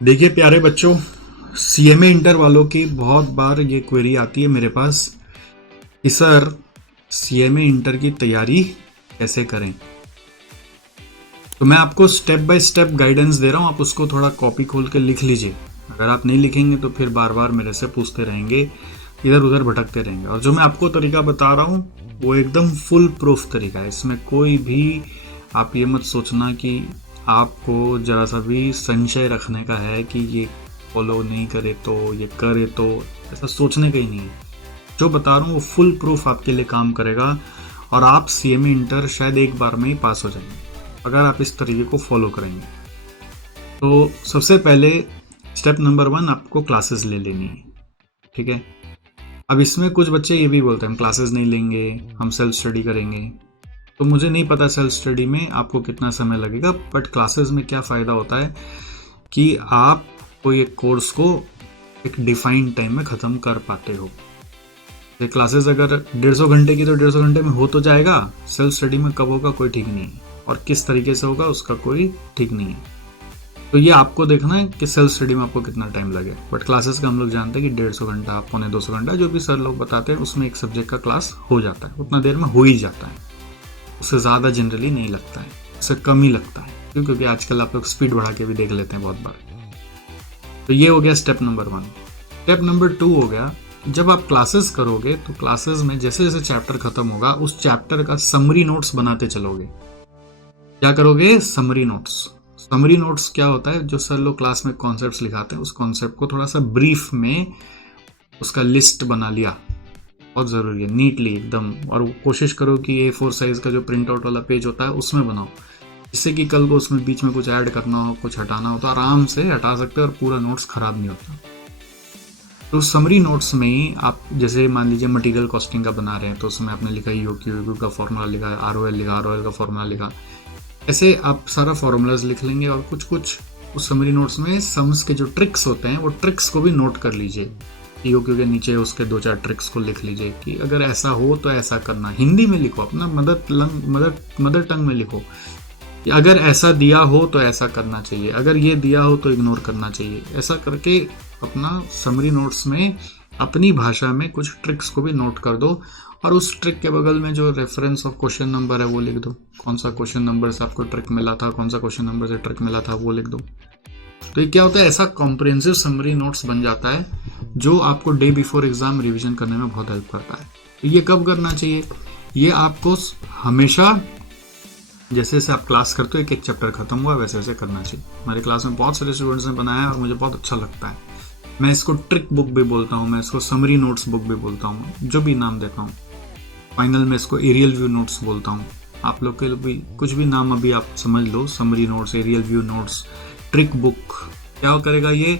देखिए प्यारे बच्चों, सीएमए इंटर वालों की बहुत बार ये क्वेरी आती है मेरे पास कि सर सीएमए इंटर की तैयारी कैसे करें। तो मैं आपको स्टेप बाय स्टेप गाइडेंस दे रहा हूँ, आप उसको थोड़ा कॉपी खोल के लिख लीजिए। अगर आप नहीं लिखेंगे तो फिर बार बार मेरे से पूछते रहेंगे, इधर उधर भटकते रहेंगे। और जो मैं आपको तरीका बता रहा हूँ वो एकदम फुल प्रूफ तरीका है। इसमें कोई भी आप ये मत सोचना कि आपको जरा सा भी संशय रखने का है कि ये फॉलो नहीं करे तो, ये करे तो, ऐसा सोचने का ही नहीं है। जो बता रहा हूँ वो फुल प्रूफ आपके लिए काम करेगा और आप सीएमए इंटर शायद एक बार में ही पास हो जाएंगे अगर आप इस तरीके को फॉलो करेंगे। तो सबसे पहले स्टेप नंबर 1, आपको क्लासेस ले लेनी है। ठीक है। अब इसमें कुछ बच्चे ये भी बोलते हैं हम क्लासेस नहीं लेंगे, हम सेल्फ स्टडी करेंगे। तो मुझे नहीं पता सेल्फ स्टडी में आपको कितना समय लगेगा, बट क्लासेस में क्या फ़ायदा होता है कि आप कोई एक कोर्स को एक डिफाइंड टाइम में ख़त्म कर पाते हो। क्लासेस अगर 150 घंटे की तो 150 घंटे में हो तो जाएगा। सेल्फ स्टडी में कब होगा कोई ठीक नहीं है, और किस तरीके से होगा उसका कोई ठीक नहीं है। तो ये आपको देखना है कि सेल्फ स्टडी में आपको कितना टाइम लगे। बट क्लासेस का हम लोग जानते हैं कि 150 घंटा, पौने 200 घंटा, जो भी सर लोग बताते हैं उसमें एक सब्जेक्ट का क्लास हो जाता है, उतना देर में हो ही जाता है। उससे ज़्यादा जनरली नहीं लगता है, उससे कम ही लगता है। क्यों? क्योंकि आजकल आप लोग स्पीड बढ़ा के भी देख लेते हैं बहुत बार। तो ये हो गया स्टेप नंबर 1। स्टेप नंबर 2 हो गया, जब आप क्लासेस करोगे तो क्लासेस में जैसे जैसे चैप्टर खत्म होगा उस चैप्टर का समरी नोट्स बनाते चलोगे। क्या करोगे? Summary notes. समरी नोट्स क्या होता है? जो सर लोग क्लास में कॉन्सेप्ट्स लिखाते हैं उस कॉन्सेप्ट को थोड़ा सा ब्रीफ में उसका लिस्ट बना लिया। बहुत ज़रूरी है, नीटली एकदम। और कोशिश करो कि A4 साइज़ का जो प्रिंट आउट वाला पेज होता है उसमें बनाओ, जिससे कि कल को उसमें बीच में कुछ ऐड करना हो, कुछ हटाना हो तो आराम से हटा सकते हो और पूरा नोट्स ख़राब नहीं होता। तो समरी नोट्स में आप जैसे मान लीजिए मटेरियल कॉस्टिंग का बना रहे हैं तो उसमें आपने लिखा यूक्यू का फॉर्मूला लिखा, ROL लिखा, ROL का फॉर्मूला लिखा। ऐसे आप सारा फॉर्मूलाज लिख लेंगे और कुछ कुछ उस समरी नोट्स में सम्स के जो ट्रिक्स होते हैं वो ट्रिक्स को भी नोट कर लीजिए। ईओक्यू के नीचे उसके 2-4 ट्रिक्स को लिख लीजिए कि अगर ऐसा हो तो ऐसा करना। हिंदी में लिखो, अपना मदर टंग में लिखो कि अगर ऐसा दिया हो तो ऐसा करना चाहिए, अगर ये दिया हो तो इग्नोर करना चाहिए। ऐसा करके अपना समरी नोट्स में अपनी भाषा में कुछ ट्रिक्स को भी नोट कर दो और उस ट्रिक के बगल में जो रेफरेंस ऑफ क्वेश्चन नंबर है वो लिख दो। कौन सा क्वेश्चन नंबर से आपको ट्रिक मिला था, कौन सा क्वेश्चन नंबर से ट्रिक मिला था वो लिख दो। तो ये क्या होता है, ऐसा कॉम्प्रिहेंसिव समरी नोट्स बन जाता है जो आपको डे बिफोर एग्जाम रिवीजन करने में बहुत हेल्प करता है। तो ये कब करना चाहिए? ये आपको हमेशा जैसे जैसे आप क्लास करते हो, एक एक चैप्टर खत्म हुआ वैसे वैसे करना चाहिए। हमारे क्लास में बहुत सारे स्टूडेंट्स ने बनाया है और मुझे बहुत अच्छा लगता है। मैं इसको ट्रिक बुक भी बोलता हूँ, मैं इसको समरी नोट्स बुक भी बोलता हूँ, जो भी नाम देता हूँ। फाइनल में इसको एरियल व्यू नोट्स बोलता हूँ। आप लोग के भी कुछ भी नाम अभी आप समझ लो, summary notes, aerial view notes, trick book. क्या करेगा ये?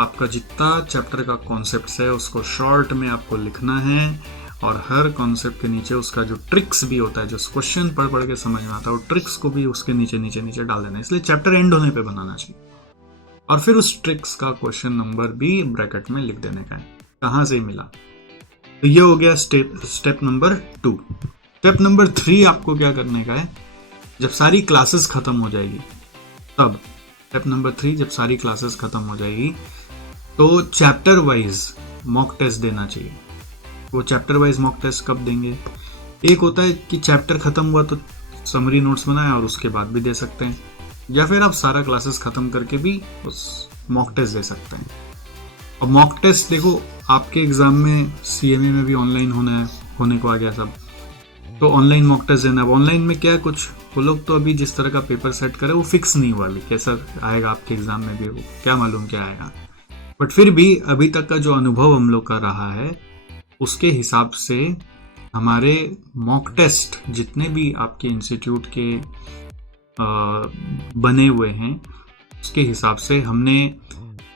आपका जितना चैप्टर का कॉन्सेप्ट है उसको शॉर्ट में आपको लिखना है और हर कॉन्सेप्ट के नीचे उसका जो ट्रिक्स भी होता है, जो क्वेश्चन पढ़ पढ़ के समझ में आता है, वो ट्रिक्स को भी उसके नीचे नीचे नीचे डाल देना है। इसलिए चैप्टर एंड होने पे बनाना चाहिए और फिर उस ट्रिक्स का क्वेश्चन नंबर भी ब्रैकेट में लिख देने का है, कहाँ से मिला। तो ये हो गया स्टेप नंबर 2। स्टेप नंबर 3 आपको क्या करने का है? जब सारी क्लासेस खत्म हो जाएगी तब, स्टेप नंबर 3 जब सारी क्लासेस खत्म हो जाएगी तो चैप्टर वाइज मॉक टेस्ट देना चाहिए। वो चैप्टर वाइज मॉक टेस्ट कब देंगे? एक होता है कि चैप्टर खत्म हुआ तो समरी नोट्स बनाए और उसके बाद भी दे सकते हैं, या फिर आप सारा क्लासेस खत्म करके भी उस मॉक टेस्ट दे सकते हैं। और मॉक टेस्ट देखो, आपके एग्जाम में सीएमए में भी ऑनलाइन होने को आ गया सब, तो ऑनलाइन मॉक टेस्ट देना। अब ऑनलाइन में क्या, कुछ वो लोग तो अभी जिस तरह का पेपर सेट करे वो फिक्स नहीं हुआ अभी कैसा आएगा आपके एग्जाम में भी, वो क्या मालूम क्या आएगा। बट फिर भी अभी तक का जो अनुभव हम लोग का रहा है उसके हिसाब से हमारे मॉक टेस्ट जितने भी आपके इंस्टीट्यूट के बने हुए हैं उसके हिसाब से हमने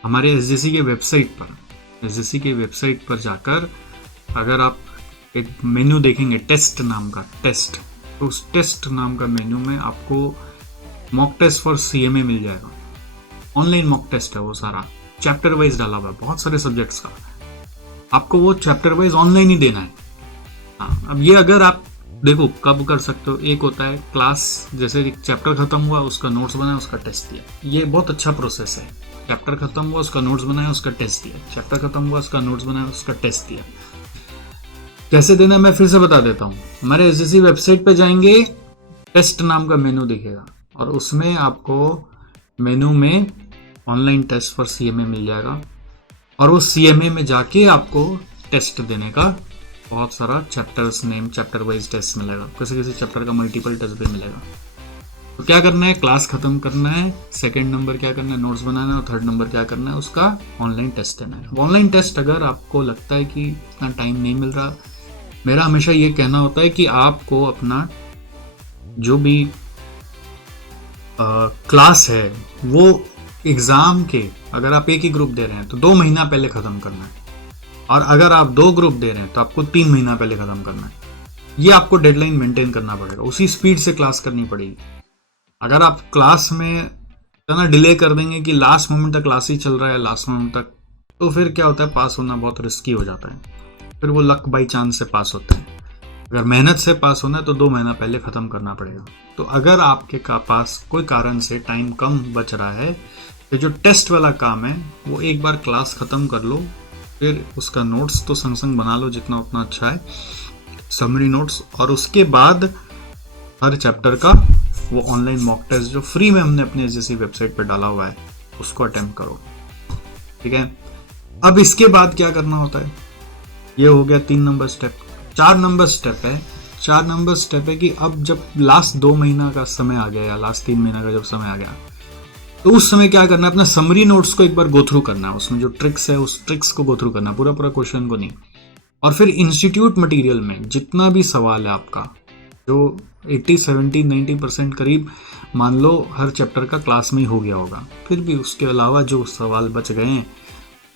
हमारे एसजीसी के वेबसाइट पर जाकर अगर आप एक मेन्यू देखेंगे टेस्ट नाम का, टेस्ट, तो उस टेस्ट नाम का मेन्यू में आपको मॉक टेस्ट फॉर सीएमए मिल जाएगा। ऑनलाइन मॉक टेस्ट है वो, सारा चैप्टर वाइज डाला हुआ है, बहुत सारे सब्जेक्ट्स का। आपको वो चैप्टर वाइज ऑनलाइन ही देना है। हाँ, अब ये अगर आप देखो कब कर सकते हो, एक होता है क्लास जैसे एक चैप्टर खत्म हुआ उसका नोट्स बनाया, उसका टेस्ट दिया, ये बहुत अच्छा प्रोसेस है। चैप्टर खत्म हुआ, उसका नोट्स बनाया, उसका टेस्ट दिया, चैप्टर खत्म हुआ, उसका नोट्स बनाया, उसका टेस्ट दिया। कैसे देना है मैं फिर से बता देता हूँ। हमारे एसएससी वेबसाइट पे जाएंगे, टेस्ट नाम का मेनू दिखेगा और उसमें आपको मेनू में ऑनलाइन टेस्ट फॉर सीएमए मिल जाएगा और वो सीएमए में जाके आपको टेस्ट देने का बहुत सारा chapters name, chapter wise test मिलेगा, किसी किसी चैप्टर का मल्टीपल टेस्ट भी मिलेगा। तो क्या करना है, क्लास खत्म करना है, सेकंड नंबर क्या करना है, नोट्स बनाना है, और थर्ड नंबर क्या करना है, उसका ऑनलाइन टेस्ट देना है। ऑनलाइन टेस्ट अगर आपको लगता है कि इतना टाइम नहीं मिल रहा, मेरा हमेशा ये कहना होता है कि आपको अपना जो भी क्लास है वो एग्जाम के, अगर आप एक ही ग्रुप दे रहे हैं तो 2 महीना पहले खत्म करना है, और अगर आप 2 ग्रुप दे रहे हैं तो आपको 3 महीना पहले खत्म करना है। ये आपको डेडलाइन मेंटेन करना पड़ेगा, उसी स्पीड से क्लास करनी पड़ेगी। अगर आप क्लास में इतना डिले कर देंगे कि लास्ट मोमेंट तक क्लास ही चल रहा है, लास्ट मोमेंट तक, तो फिर क्या होता है, पास होना बहुत रिस्की हो जाता है। फिर वो लक बाई चांस से पास होते हैं। अगर मेहनत से पास होना है तो 2 महीना पहले खत्म करना पड़ेगा। तो अगर आपके पास कोई कारण से टाइम कम बच रहा है तो जो टेस्ट वाला काम है वो एक बार क्लास खत्म कर लो, फिर उसका नोट्स तो संग संग बना लो जितना उतना अच्छा है, समरी नोट्स, और उसके बाद हर चैप्टर का वो ऑनलाइन मॉक टेस्ट जो फ्री में हमने अपने एसएससी वेबसाइट पर डाला हुआ है उसको अटेम्प्ट करो। ठीक है, अब इसके बाद क्या करना होता है, ये हो गया 3 नंबर स्टेप। 4 नंबर स्टेप है। 4 नंबर स्टेप है कि अब जब लास्ट 2 महीना का समय आ गया या लास्ट 3 महीना का जब समय आ गया तो उस समय क्या करना है, अपना समरी नोट्स को एक बार गो थ्रू करना है, उसमें जो ट्रिक्स है उस ट्रिक्स को गो थ्रू करना, पूरा पूरा क्वेश्चन को नहीं। और फिर इंस्टीट्यूट मटेरियल में जितना भी सवाल है आपका, जो 80, 70, 90% करीब मान लो हर चैप्टर का क्लास में ही हो गया होगा, फिर भी उसके अलावा जो सवाल बच गए हैं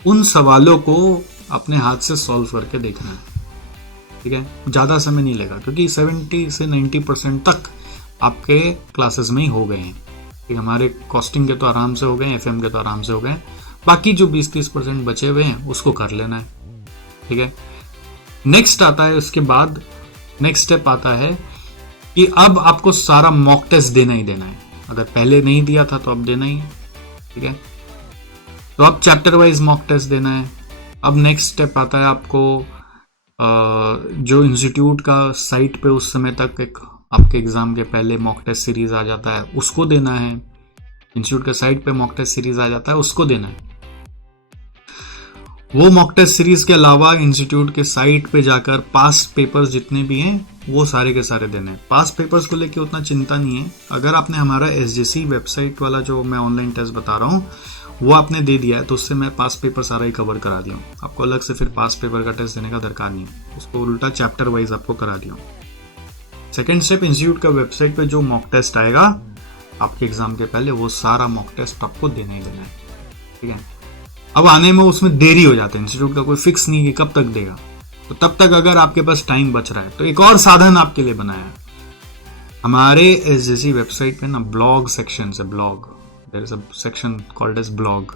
उन सवालों को अपने हाथ से सॉल्व करके देखना है। ठीक है, ज़्यादा समय नहीं लेगा क्योंकि 70 से 90% तक आपके क्लासेस में ही हो गए हैं। ठीक, हमारे कॉस्टिंग के तो आराम से हो गए, एफएम के तो आराम से हो गए, बाकी जो 20-30% बचे हुए हैं उसको कर लेना है। ठीक है, नेक्स्ट आता है, उसके बाद नेक्स्ट स्टेप आता है कि अब आपको सारा मॉक टेस्ट देना ही देना है। अगर पहले नहीं दिया था तो अब देना ही है। ठीक है, तो अब चैप्टर वाइज मॉक टेस्ट देना है। अब नेक्स्ट स्टेप आता है आपको जो इंस्टीट्यूट का साइट पे उस समय तक एक आपके एग्जाम के पहले मॉक टेस्ट सीरीज आ जाता है, उसको देना है। इंस्टीट्यूट के साइट पे मॉक टेस्ट सीरीज आ जाता है, उसको देना है। वो मॉक टेस्ट सीरीज के अलावा इंस्टीट्यूट के साइट पे जाकर पास्ट पेपर्स जितने भी हैं वो सारे के सारे देने हैं। पास्ट पेपर्स को लेके उतना चिंता नहीं है। अगर आपने हमारा एसजेसी वेबसाइट वाला जो मैं ऑनलाइन टेस्ट बता रहा हूँ वो आपने दे दिया है तो उससे मैं पास्ट पेपर सारा ही कवर करा दिया हूँ। आपको अलग से फिर पास्ट पेपर का टेस्ट देने का दरकार नहीं है, उसको उल्टा चैप्टर वाइज आपको करा दिया हूँ। सेकेंड स्टेप, इंस्टीट्यूट का वेबसाइट पे जो मॉक टेस्ट आएगा आपके एग्जाम के पहले वो सारा मॉक टेस्ट आपको देना ही देना है। ठीक है, अब आने में उसमें देरी हो जाता है, इंस्टीट्यूट का कोई फिक्स नहीं कि कब तक देगा, तो तब तक अगर आपके पास टाइम बच रहा है तो एक और साधन आपके लिए बनाया है। हमारे एसजेसी वेबसाइट पे ना ब्लॉग सेक्शन है, blog, there is a section called as blog.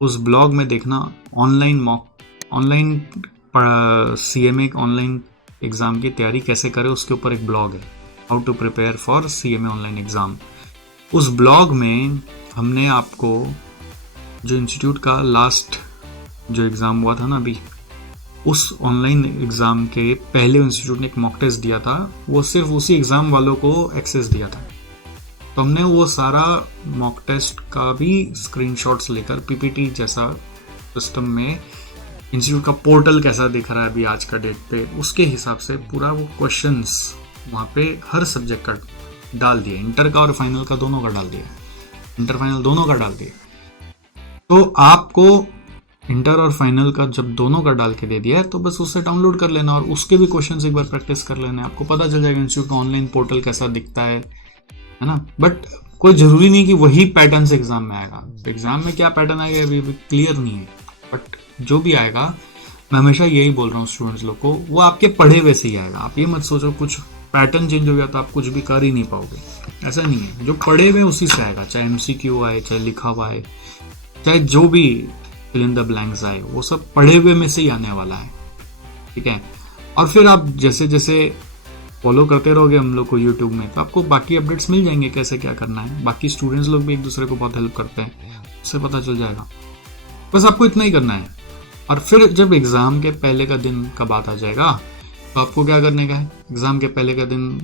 उस ब्लॉग में देखना ऑनलाइन सीएमए ऑनलाइन एग्जाम की तैयारी कैसे करें, उसके ऊपर एक ब्लॉग है, how to prepare for CMA online exam. उस ब्लॉग में हमने आपको जो इंस्टीट्यूट का लास्ट जो एग्ज़ाम हुआ था ना अभी, उस ऑनलाइन एग्ज़ाम के पहले इंस्टीट्यूट ने एक मॉक टेस्ट दिया था, वो सिर्फ उसी एग्ज़ाम वालों को एक्सेस दिया था। तो हमने वो सारा मॉक टेस्ट का भी स्क्रीनशॉट्स लेकर पीपीटी जैसा सिस्टम में, इंस्टीट्यूट का पोर्टल कैसा दिख रहा है अभी आज का डेट पे, उसके हिसाब से पूरा वो क्वेश्चंस वहाँ पे हर सब्जेक्ट का डाल दिया, इंटर का और फाइनल का दोनों का डाल दिया, इंटर फाइनल दोनों का डाल दिया। तो आपको इंटर और फाइनल का जब दोनों का डाल के दे दिया है तो बस उससे डाउनलोड कर लेना और उसके भी क्वेश्चंस एक बार प्रैक्टिस कर लेना, आपको पता चल जाएगा इंस्टीट्यूट का ऑनलाइन पोर्टल कैसा दिखता है ना। बट कोई जरूरी नहीं कि वही पैटर्न से एग्जाम में आएगा, तो एग्जाम में क्या पैटर्न आएगा अभी क्लियर नहीं है, बट जो भी आएगा मैं हमेशा यही बोल रहा हूँ स्टूडेंट्स लोग को, वो आपके पढ़े वैसे ही आएगा। आप ये मत सोचो कुछ पैटर्न चेंज हो गया तो आप कुछ भी कर ही नहीं पाओगे, ऐसा नहीं है। जो पढ़े हुए उसी से आएगा, चाहे एमसीक्यू आए, चाहे लिखा हुआ आए, चाहे जो भी फिल इन द ब्लैंक्स आए, वो सब पढ़े हुए में से ही आने वाला है। ठीक है, और फिर आप जैसे जैसे फॉलो करते रहोगे हम लोग को यूट्यूब में तो आपको बाकी अपडेट्स मिल जाएंगे कैसे क्या करना है। बाकी स्टूडेंट्स लोग भी एक दूसरे को बहुत हेल्प करते हैं, उससे पता चल जाएगा। बस आपको इतना ही करना है। और फिर जब एग्ज़ाम के पहले का दिन का बात आ जाएगा तो आपको क्या करने का है, एग्ज़ाम के पहले का दिन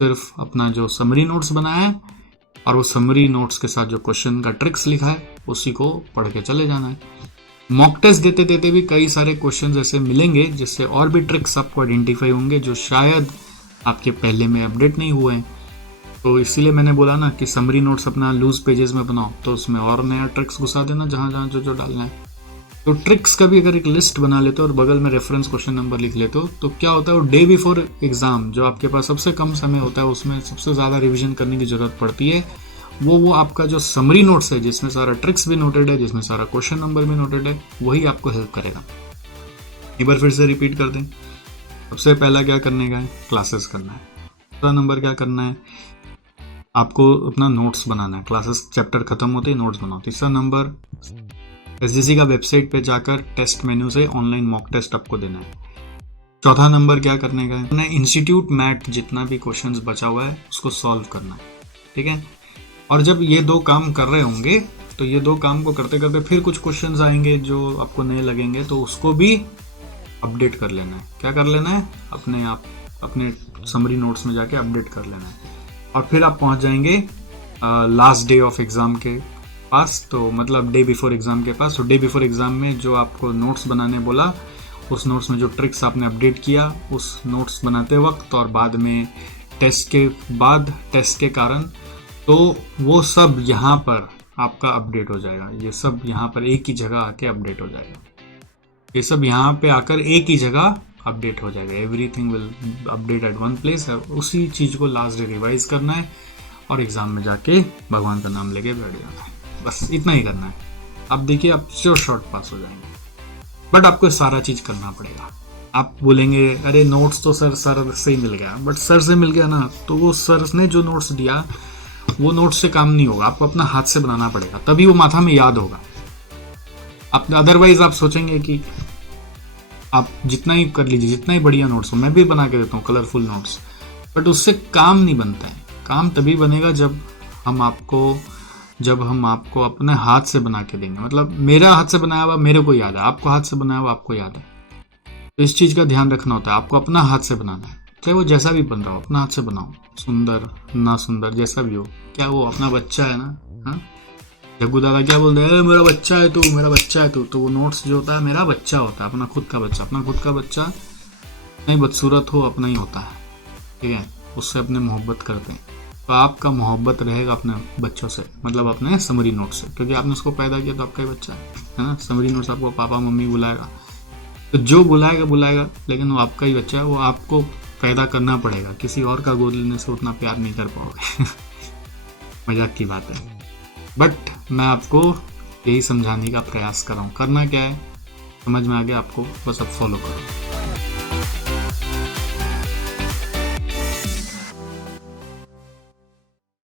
सिर्फ अपना जो समरी नोट्स बनाया है और वो समरी नोट्स के साथ जो क्वेश्चन का ट्रिक्स लिखा है उसी को पढ़ के चले जाना है। मॉक टेस्ट देते देते भी कई सारे क्वेश्चन ऐसे मिलेंगे जिससे और भी ट्रिक्स आपको आइडेंटिफाई होंगे जो शायद आपके पहले में अपडेट नहीं हुए हैं। तो इसीलिए मैंने बोला ना कि समरी नोट्स अपना लूज पेजेस में बनाओ, तो उसमें और नया ट्रिक्स घुसा देना जहाँ जहाँ जो जो डालना है। तो ट्रिक्स का भी अगर एक लिस्ट बना लेते हो और बगल में रेफरेंस क्वेश्चन नंबर लिख लेते हो तो क्या होता है, वो डे बिफोर एग्जाम जो आपके पास सबसे कम समय होता है उसमें सबसे ज़्यादा रिवीजन करने की ज़रूरत पड़ती है, वो आपका जो समरी नोट्स है जिसमें सारा ट्रिक्स भी नोटेड है, जिसमें सारा क्वेश्चन नंबर भी नोटेड है, वही आपको हेल्प करेगा। एक बार फिर से रिपीट कर दें। सबसे पहला क्या करने का है, क्लासेस करना है। दूसरा नंबर क्या करना है, आपको अपना नोट्स बनाना है। क्लासेस चैप्टर खत्म होते ही नोट्स बनाओ। तीसरा नंबर एसजीसी का वेबसाइट पे जाकर टेस्ट मेन्यू से ऑनलाइन मॉक टेस्ट आपको देना है। चौथा नंबर क्या करने का है, इंस्टीट्यूट मैट जितना भी क्वेश्चंस बचा हुआ है उसको सॉल्व करना है, ठीक है। और जब ये दो काम कर रहे होंगे तो ये दो काम को करते करते फिर कुछ क्वेश्चंस आएंगे जो आपको नए लगेंगे तो उसको भी अपडेट कर लेना है। क्या कर लेना है, अपने आप अपने समरी नोट्स में जाके अपडेट कर लेना है। और फिर आप पहुंच जाएंगे लास्ट डे ऑफ एग्ज़ाम के पास, तो मतलब डे बिफोर एग्ज़ाम के पास। तो डे बिफोर एग्ज़ाम में जो आपको नोट्स बनाने बोला उस नोट्स में जो ट्रिक्स आपने अपडेट किया उस नोट्स बनाते वक्त और बाद में टेस्ट के बाद टेस्ट के कारण, तो वो सब यहाँ पर आपका अपडेट हो जाएगा। ये सब यहाँ पर एक ही जगह आके अपडेट हो जाएगा। ये सब यहाँ पे आकर एक ही जगह अपडेट हो जाएगा। Everything will update at one place. उसी चीज़ को लास्ट डे रिवाइज करना है और एग्ज़ाम में जाके भगवान का नाम लेके बैठ जाना है। बस इतना ही करना है। अब देखिए आप श्योर शॉर्ट पास हो जाएंगे, बट आपको सारा चीज़ करना पड़ेगा। आप बोलेंगे अरे नोट्स तो सर से ही मिल गया, बट सर से मिल गया ना तो वो सर ने जो नोट्स दिया वो नोट्स से काम नहीं होगा, आपको अपना हाथ से बनाना पड़ेगा, तभी वो माथा में याद होगा। आप अदरवाइज आप सोचेंगे कि आप जितना ही कर लीजिए, जितना ही बढ़िया नोट्स हो, मैं भी बना के देता हूँ कलरफुल नोट्स, बट उससे काम नहीं बनता है। काम तभी बनेगा जब हम आपको अपने हाथ से बना के देंगे। मतलब मेरा हाथ से बनाया हुआ मेरे को याद है, आपको हाथ से बनाया हुआ आपको याद है। तो इस चीज़ का ध्यान रखना होता है, आपको अपना हाथ से बनाना है। चाहे वो जैसा भी बन रहा हो अपना हाथ से बनाओ, सुंदर ना सुंदर जैसा भी हो। क्या वो अपना बच्चा है ना, हाँ। जग्गू दादा क्या बोलते हैं, मेरा बच्चा है तू, मेरा बच्चा है तू। तो वो नोट्स जो होता है मेरा बच्चा होता है, अपना खुद का बच्चा। अपना खुद का बच्चा नहीं बदसूरत हो अपना ही होता है, ठीक है। उससे अपने मोहब्बत करते हैं। तो आपका मोहब्बत रहेगा अपने बच्चों से, मतलब अपने समरी नोट से, क्योंकि आपने उसको पैदा किया तो आपका ही बच्चा है ना। समरी नोट्स आपको पापा मम्मी बुलाएगा, तो जो बुलाएगा, लेकिन वो आपका ही बच्चा है। वो आपको पैदा करना पड़ेगा, किसी और का गोद लेने से उतना प्यार नहीं कर पाओगे। मजाक की बात है, बट मैं आपको यही समझाने का प्रयास कर रहा हूँ। करना क्या है समझ में आ गया आपको, बस अब फॉलो करो।